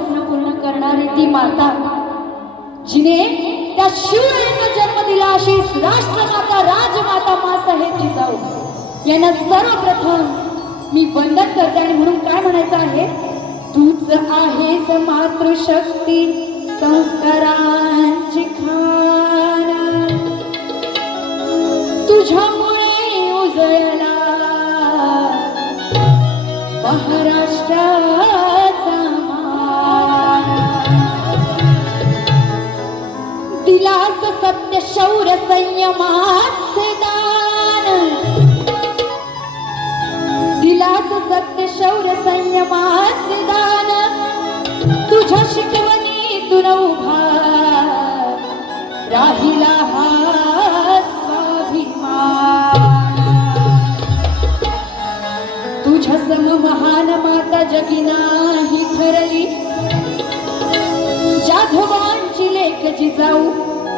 स्वप्न पूर्ण करणारी ती माता जिने त्या शिवरायांना जन्म दिला अशी राष्ट्रमाता राजमाता माँसाहेब जिजाऊ यांना सर्वप्रथम मी वंदन करते आणि म्हणून काय म्हणायचं आहे, तूच आहेस मातृशक्ती संस्कारांची खान, तुझ्यामुळे उजळला महाराष्ट्राचा मान, दिलास सत्य शौर्य संयमाचे दान, दिलास सत्य शौर्य संयमाचे दान, तुझ्या शिकवणीतून उभा राहिला हा स्वाभिमान, तुझ्या सम महान माता जगी नाही ठरली, जाधवांची लेक जिजाऊ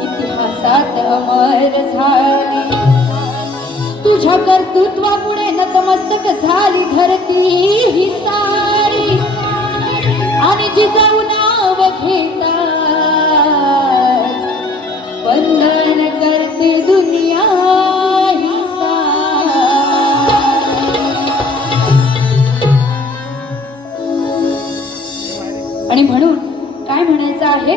इतिहासात अमर झाली, तुझ्या कर्तृत्वामुळे नतमस्तक झाली धरती ही सारी, आणि जिजाऊ नाव घेता वंदन करते दुनिया ही सारी। आणि म्हणून काय म्हणायचं आहे,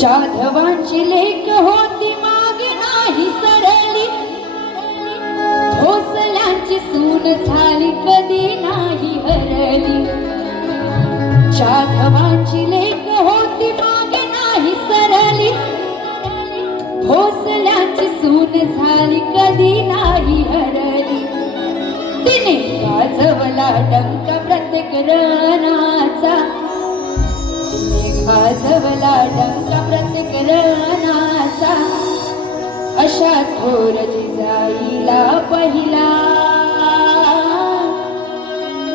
जाधवांची लेक होती मागे नाही सरली, भोसल्यांची सून झाली कधी नाही हरली, जाधवांची लेक होती मागे नाही सरली, भोसल्यांची सून झाली कधी नाही हरली, तिने गाजवला डंका प्रत्येक रणाचा, गाजवला डंका प्रत्येक रणाचा, अशा थोर जिजाईला पहिला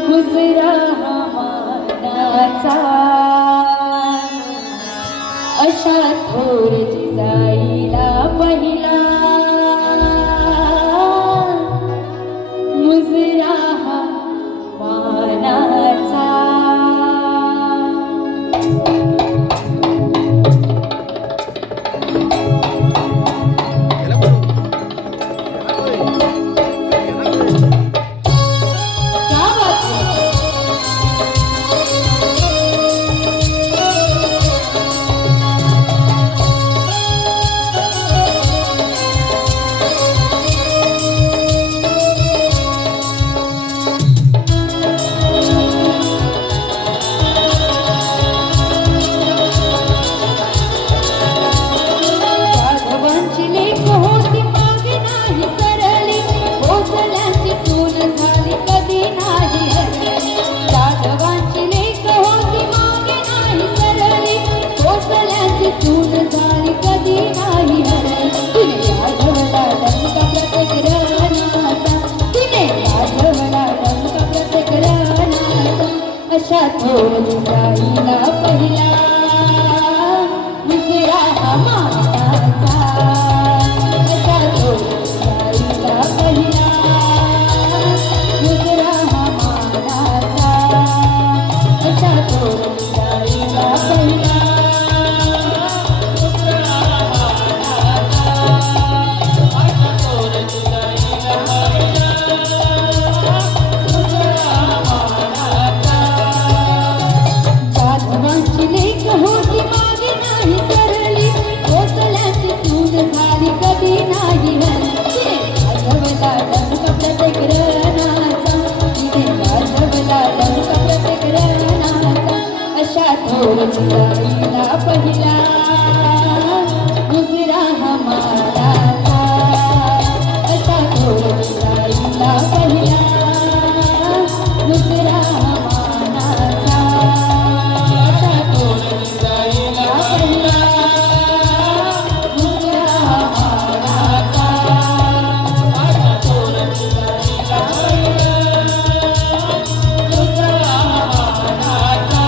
मुजरा मानाचा, अशा थोर जिजाईला पहिला मुजरा मानाचा। अशा थोर जिजाईला पहिला मुजरा मानाचा, अशा थोर जिजाईला पहिला मुजरा मानाचा, अशा थोर जिजाईला पहिला मुजरा मानाचा, अशा थोर जिजाईला पहिला होती मागे नाही सरली, भोसल्यांची सून झाली कधी नाही हरली, गाजवला डंका प्रत्येक रणाचा, तिने गाजवला डंका प्रत्येक रणाचा, अशा थोर जिजाईला पहिला मुजरा मानाचा, अशा थोर जिजाईला पहिला मुजरा मानाचा, अशा थोर जिजाईला पहिला मुजरा मानाचा, अशा थोर जिजाईला पहिला मुजरा मानाचा।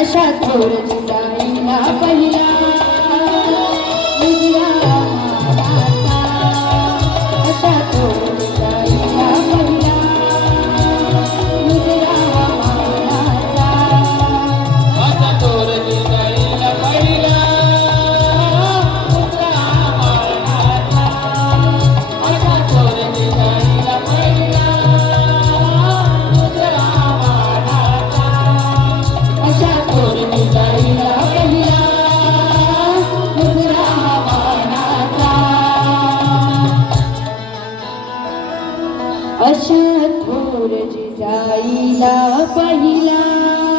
अशा थोर जिजाईला पहिला मुजरा मानाचा, अशा थोर जिजाईला पहिला मुजरा मानाचा, अशा थोर जिजाईला पहिला मुजरा मानाचा, अशा थोर जिजाईला पहिला मुजरा मानाचा, अशा थोर जिजाईला पहिला मुजरा मानाचा, अशा थोर जिजाईला पहिला